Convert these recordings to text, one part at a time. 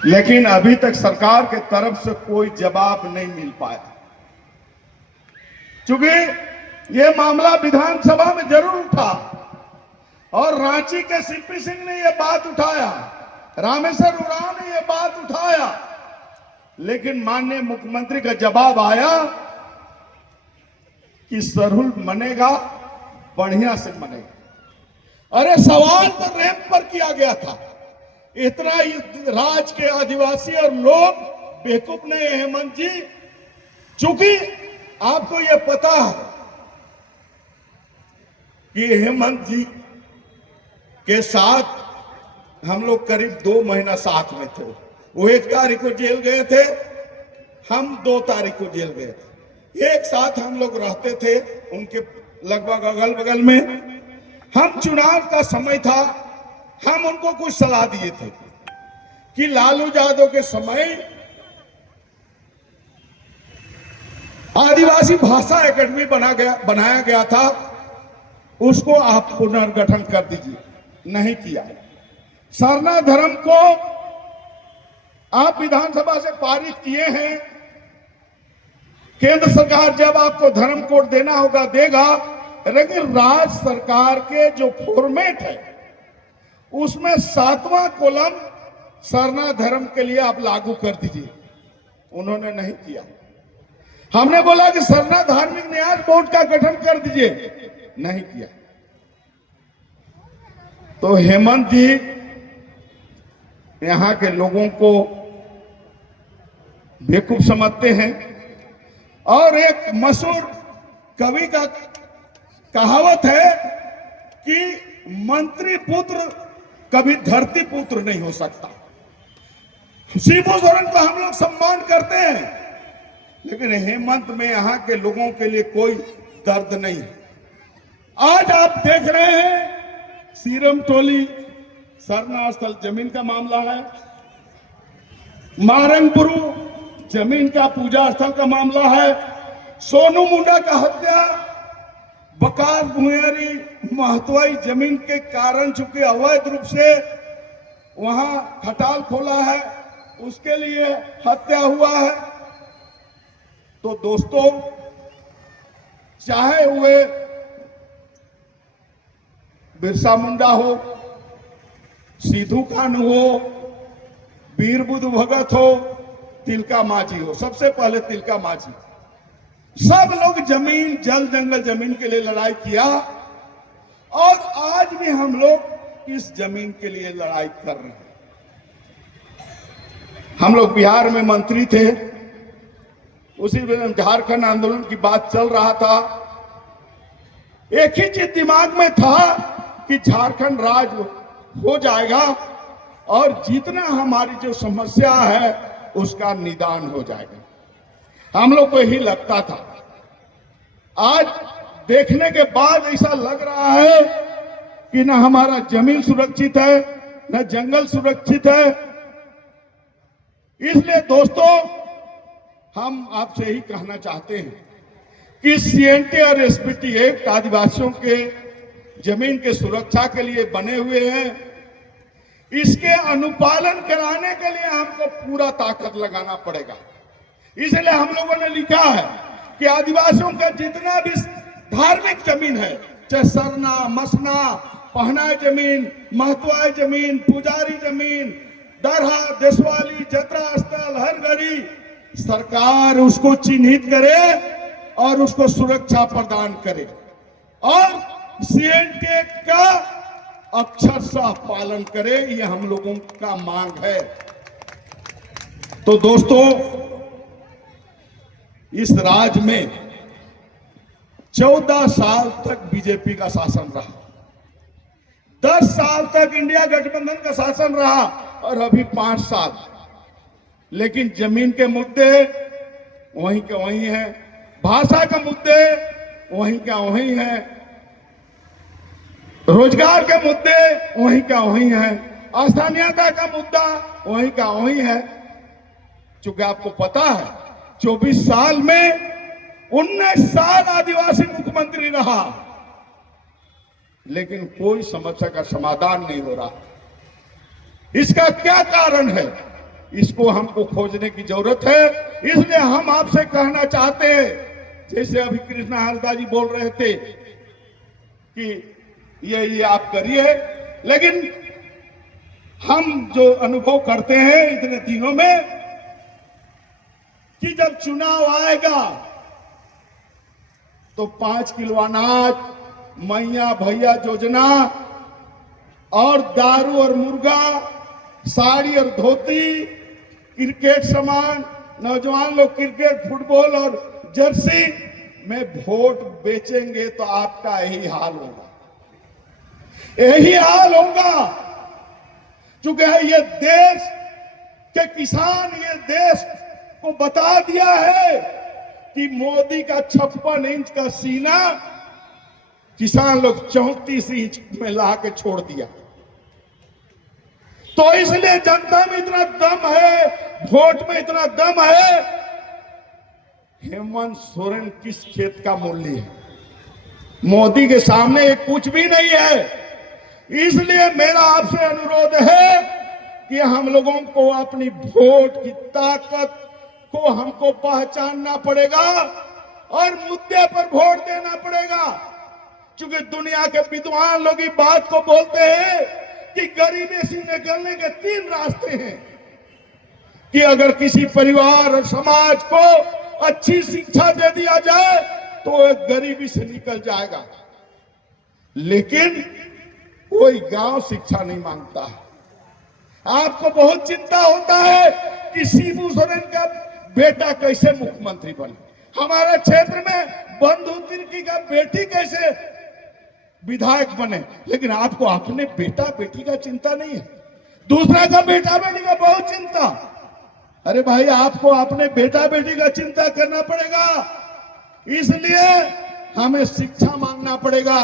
लेकिन अभी तक सरकार के तरफ से कोई जवाब नहीं मिल पाया। क्योंकि ये मामला विधानसभा में जरूर उठा और रांची के सीपी सिंह ने यह बात उठाया, रामेश्वर उरांव ने यह बात उठाया, लेकिन माननीय मुख्यमंत्री का जवाब आया कि सरहुल बनेगा, बढ़िया से बनेगा। अरे सवाल तो रैंप पर किया गया था। इतना राज्य के आदिवासी और लोग बेवकूफ नहीं है हेमंत जी। चूंकि आपको यह पता है कि हेमंत जी के साथ हम लोग करीब 2 महीना साथ में थे। वो 1 तारीख को जेल गए थे, हम 2 तारीख को जेल गए थे। एक साथ हम लोग रहते थे उनके लगभग अगल बगल में। हम चुनाव का समय था, हम उनको कुछ सलाह दिए थे कि लालू यादव के समय आदिवासी भाषा एकेडमी बनाया गया था, उसको आप पुनर्गठन कर दीजिए। नहीं किया। सरना धर्म को आप विधानसभा से पारित किए हैं। केंद्र सरकार जब आपको धर्म कोड देना होगा देगा, लेकिन राज्य सरकार के जो फॉर्मेट है उसमें 7वां कॉलम सरना धर्म के लिए आप लागू कर दीजिए। उन्होंने नहीं किया। हमने बोला कि सरना धार्मिक न्यास बोर्ड का गठन कर दीजिए, नहीं किया। तो हेमंत जी यहां के लोगों को बेवकूफ समझते हैं। और एक मशहूर कवि का कहावत है कि मंत्री पुत्र कभी धरती पुत्र नहीं हो सकता। शिबू सोरेन को हम लोग सम्मान करते हैं, लेकिन हेमंत में यहां के लोगों के लिए कोई दर्द नहीं है। आज आप देख रहे हैं सीरम टोली सरना स्थल जमीन का मामला है, मारंगपुरु जमीन का पूजा स्थल का मामला है, सोनू मुंडा का हत्या, बकार भुयारी महतवाई जमीन के कारण चूंकि अवैध रूप से वहां खटाल खोला है उसके लिए हत्या हुआ है। तो दोस्तों, चाहे हुए बिरसा मुंडा हो, सिद्धू कान हो, वीर बुद्ध भगत हो, तिलका माझी हो, सबसे पहले तिलका माझी, सब लोग जमीन जल जंगल जमीन के लिए लड़ाई किया और आज भी हम लोग इस जमीन के लिए लड़ाई कर रहे हैं। हम लोग बिहार में मंत्री थे, उसी में झारखंड आंदोलन की बात चल रहा था। एक ही चीज दिमाग में था कि झारखंड राज्य हो जाएगा और जितना हमारी जो समस्या है उसका निदान हो जाएगा। हम लोग को यही लगता था। आज देखने के बाद ऐसा लग रहा है कि न हमारा जमीन सुरक्षित है, न जंगल सुरक्षित है। इसलिए दोस्तों, हम आपसे यही कहना चाहते हैं कि सीएनटी और एसपीटी एक्ट आदिवासियों के जमीन के सुरक्षा के लिए बने हुए हैं। इसके अनुपालन कराने के लिए हमको पूरा ताकत लगाना पड़ेगा। इसलिए हम लोगों ने लिखा है कि आदिवासियों का जितना भी धार्मिक जमीन है, चाहे सरना, मसना, पहनाई जमीन, महतवाई जमीन, पुजारी जमीन, दरहा, देशवाली, जतरा स्थल, हर घड़ी सरकार उसको चिन्हित करे और उसको सुरक्षा प्रदान करे और सीएनटी का अक्षरशः पालन करे। ये हम लोगों का मांग है। तो दोस्तों, इस राज्य में 14 साल तक बीजेपी का शासन रहा, 10 साल तक इंडिया गठबंधन का शासन रहा और अभी 5 साल। लेकिन जमीन के मुद्दे वहीं के वहीं हैं, भाषा के मुद्दे वहीं का वहीं हैं, रोजगार के मुद्दे वहीं का वहीं हैं, स्थानीयता का मुद्दा वहीं का वहीं है। चूंकि आपको पता है 24 साल में 19 साल आदिवासी मुख्यमंत्री रहा, लेकिन कोई समस्या का समाधान नहीं हो रहा। इसका क्या कारण है? इसको हमको खोजने की जरूरत है। इसलिए हम आपसे कहना चाहते हैं, जैसे अभी कृष्णा हांसदा जी बोल रहे थे कि ये आप करिए, लेकिन हम जो अनुभव करते हैं इतने दिनों में कि जब चुनाव आएगा तो 5 किलो अनाज, मैया भैया योजना और दारू और मुर्गा, साड़ी और धोती, क्रिकेट सामान, नौजवान लोग क्रिकेट, फुटबॉल और जर्सी में वोट बेचेंगे तो आपका यही हाल होगा, यही हाल होगा। क्योंकि ये देश के किसान ये देश को बता दिया है कि मोदी का 56 इंच का सीना किसान लोग 34 इंच में ला के छोड़ दिया। तो इसलिए जनता में इतना दम है, वोट में इतना दम है। हेमंत सोरेन किस खेत का मूल्य है? मोदी के सामने ये कुछ भी नहीं है। इसलिए मेरा आपसे अनुरोध है कि हम लोगों को अपनी वोट की ताकत को हमको पहचानना पड़ेगा और मुद्दे पर वोट देना पड़ेगा। क्योंकि दुनिया के विद्वान लोग इस बात को बोलते हैं कि गरीबी से निकलने के 3 रास्ते हैं कि अगर किसी परिवार और समाज को अच्छी शिक्षा दे दिया जाए तो वह गरीबी से निकल जाएगा। लेकिन कोई गांव शिक्षा नहीं मांगता है। आपको बहुत चिंता होता है कि शिबू सोरेन का बेटा कैसे मुख्यमंत्री बने, हमारे क्षेत्र में बंधु तिर्की का बेटी कैसे विधायक बने, लेकिन आपको अपने बेटा बेटी का चिंता नहीं है, दूसरा का बेटा बेटी का बहुत चिंता। अरे भाई, आपको अपने बेटा बेटी का चिंता करना पड़ेगा। इसलिए हमें शिक्षा मांगना पड़ेगा।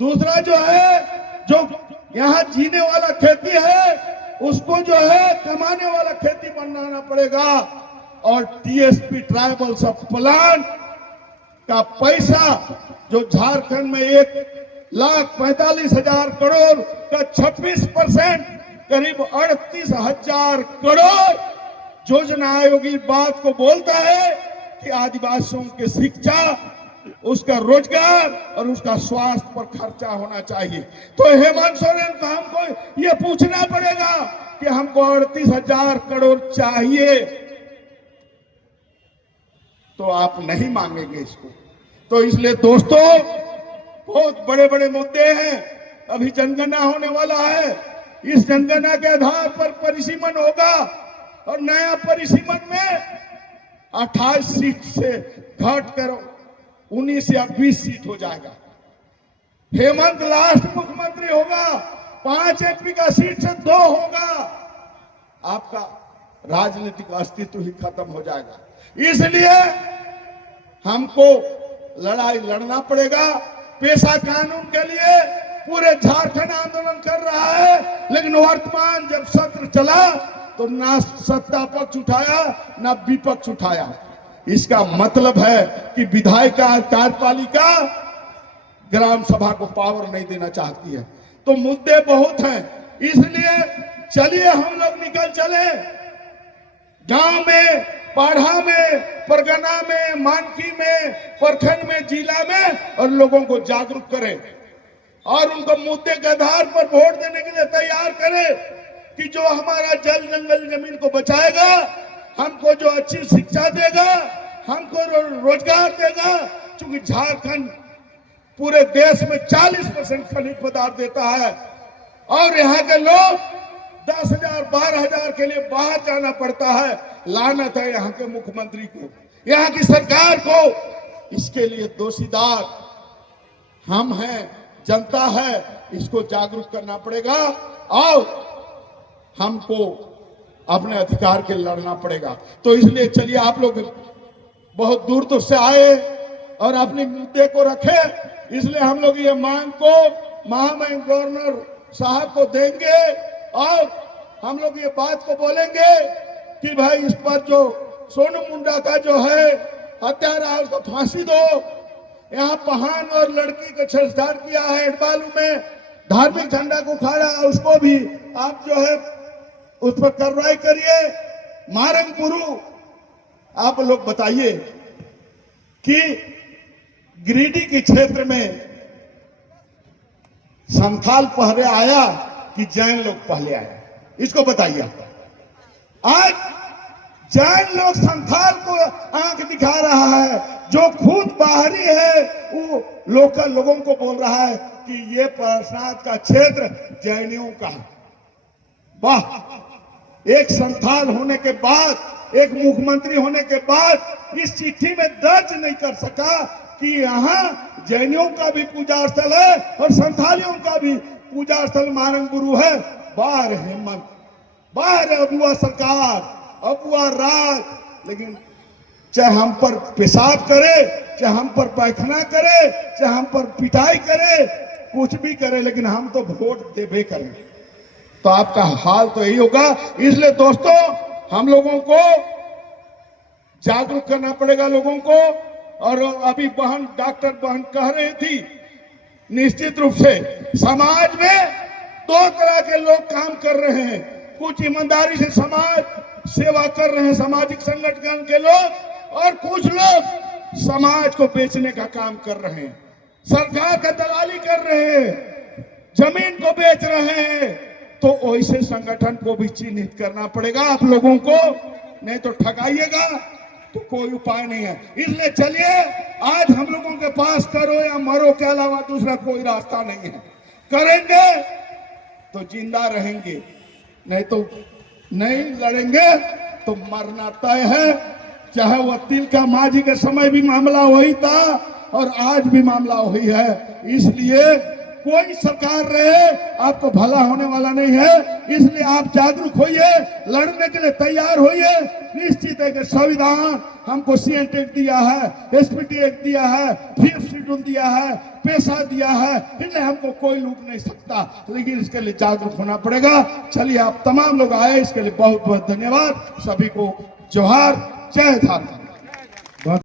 दूसरा जो है, जो यहाँ जीने वाला खेती है उसको जो है कमाने वाला खेती बनाना पड़ेगा। और टीएसपी ट्राइबल सब प्लान का पैसा जो झारखंड में 1,45,000 करोड़ का 26% करीब 38,000 करोड़ योजना आयोग इस बात को बोलता है कि आदिवासियों की शिक्षा, उसका रोजगार और उसका स्वास्थ्य पर खर्चा होना चाहिए। तो हेमंत सोरेन को हमको ये पूछना पड़ेगा कि हमको 38,000 करोड़ चाहिए, तो आप नहीं मांगेंगे इसको। तो इसलिए दोस्तों, बहुत बड़े बड़े मुद्दे हैं। अभी जनगणना होने वाला है। इस जनगणना के आधार पर परिसीमन होगा और नया परिसीमन में 28 सीट से घटकर 19 या 20 सीट हो जाएगा। हेमंत लास्ट मुख्यमंत्री होगा, 5 एमपी का सीट से 2 होगा। आपका राजनीतिक अस्तित्व ही खत्म हो जाएगा। इसलिए हमको लड़ाई लड़ना पड़ेगा। पेशा कानून के लिए पूरे झारखंड आंदोलन कर रहा है, लेकिन वर्तमान जब सत्र चला तो ना सत्ता पक्ष उठाया ना विपक्ष उठाया। इसका मतलब है कि विधायिका और कार्यपालिका ग्राम सभा को पावर नहीं देना चाहती है। तो मुद्दे बहुत हैं। इसलिए चलिए हम लोग निकल चले, गांव में, पाढ़ा में, परगना में, मानकी में, प्रखंड में, जिला में, और लोगों को जागरूक करें और उनको मुद्दे के आधार पर वोट देने के लिए तैयार करें कि जो हमारा जल जंगल जमीन को बचाएगा, हमको जो अच्छी शिक्षा देगा, हमको रोजगार देगा। क्योंकि झारखंड पूरे देश में 40% खनिज पदार्थ देता है और यहाँ के लोग 10,000 12,000 के लिए बाहर जाना पड़ता है। लानत है यहाँ के मुख्यमंत्री को, यहाँ की सरकार को। इसके लिए दोषीदार हम हैं, जनता है। इसको जागरूक करना पड़ेगा और हमको अपने अधिकार के लड़ना पड़ेगा। तो इसलिए चलिए, आप लोग बहुत दूर दूर से आए और अपने मुद्दे को रखे। इसलिए हम लोग ये मांग को महामहिम गवर्नर साहब को देंगे और हम लोग ये बात को बोलेंगे कि भाई इस पर जो सोनू मुंडा का जो है हत्यारा है उसको फांसी दो। यहाँ पहान और लड़की को छेड़छाड़ किया है, इटबालू में धार्मिक झंडा को उखाड़ा, उसको भी आप जो है उस पर कार्रवाई करिए। मारंग गुरु, आप लोग बताइए कि गिरिडीह के क्षेत्र में संथाल पहले आया कि जैन लोग पहले आए, इसको बताइए। आज जैन लोग संथाल को आंख दिखा रहा है, जो खुद बाहरी है वो लोकल लोगों को बोल रहा है कि ये प्रसाद का क्षेत्र जैनियों का है। वाह, एक संथाल होने के बाद, एक मुख्यमंत्री होने के बाद इस चिट्ठी में दर्ज नहीं कर सका कि यहाँ जैनियों का भी पूजा स्थल है और संथालियों का भी पूजा स्थल मारंग गुरु है। बाहर हेमंत, बाहर अबुआ सरकार, अबुआ राज, लेकिन चाहे हम पर पेशाब करे, चाहे हम पर पैखाना करे, चाहे हम पर पिटाई करे, कुछ भी करे, लेकिन हम तो वोट देवे करें। तो आपका हाल तो यही होगा। इसलिए दोस्तों, हम लोगों को जागरूक करना पड़ेगा लोगों को। और अभी बहन, डॉक्टर बहन कह रही थी, निश्चित रूप से समाज में दो तरह के लोग काम कर रहे हैं। कुछ ईमानदारी से समाज सेवा कर रहे हैं, सामाजिक संगठन के लोग, और कुछ लोग समाज को बेचने का काम कर रहे हैं, सरकार का दलाली कर रहे हैं, जमीन को बेच रहे हैं। तो ऐसे संगठन को भी चिन्हित करना पड़ेगा आप लोगों को, नहीं तो ठगाइएगा तो कोई उपाय नहीं है। इसलिए चलिए, आज हम लोगों के पास करो या मरो के अलावा दूसरा कोई रास्ता नहीं है। करेंगे तो जिंदा रहेंगे, नहीं तो नहीं लड़ेंगे तो मरना तय है। चाहे वह तिलका मांझी के समय भी मामला वही था और आज भी मामला वही है। इसलिए कोई सरकार रहे, आपको भला होने वाला नहीं है। इसलिए आप जागरूक होइए, लड़ने के लिए तैयार होइए। निश्चित है कि संविधान हमको सीएन एक्ट दिया है, एसपीटी एक्ट दिया है, 5th शेड्यूल दिया है, पैसा दिया है, इसलिए हमको कोई लूट नहीं सकता। लेकिन इसके लिए जागरूक होना पड़ेगा। चलिए, आप तमाम लोग आए, इसके लिए बहुत बहुत धन्यवाद। सभी को जोहार, जय झारखंड।